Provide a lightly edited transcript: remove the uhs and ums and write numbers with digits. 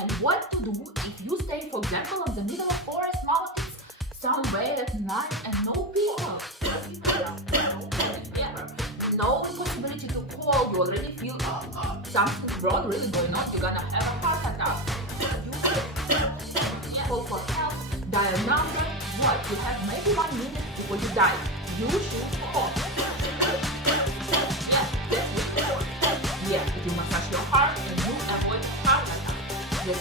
And what to do if you stay, for example, in the middle of forest mountains, somewhere at night, and no people, no possibility to call. You already feel something wrong, really going on. You're gonna have a heart attack. You call for help. Dial number. What? You have maybe 1 minute before you die. You should call. Yeah, that's it. Yeah, if you massage your heart and you avoid heart attack. The